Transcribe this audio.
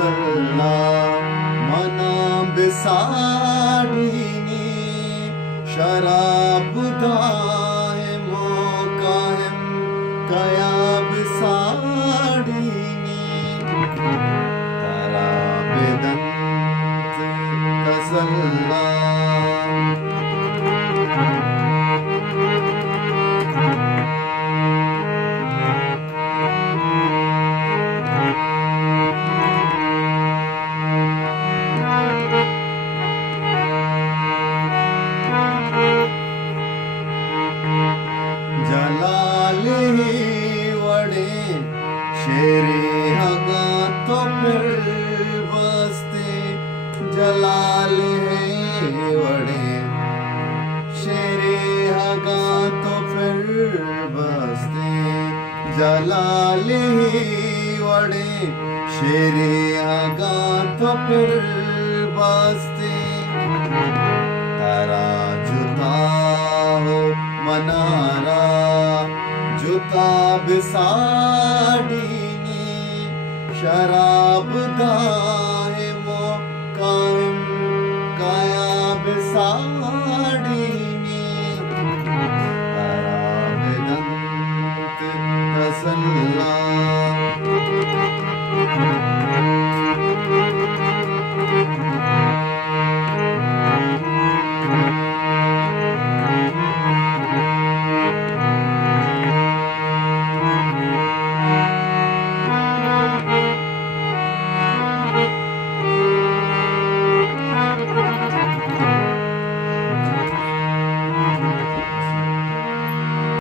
तसल्ला मना बिसाडीनी शराब दाहे मोकाहेम कया बिसाडीनी तारा बेदंत तसल्ला जलाले वड़े शेरे हगा तो फिर बसते जलाले वड़े शेरे हगा तो फिर बसते जलाले वड़े शेरे हगा तो फिर बसते तारा जुता हो मनारा जुता बिसाडीनी शराब दाहे मोकाम काया बिसाडीनी तारा बेदंत तसल्ला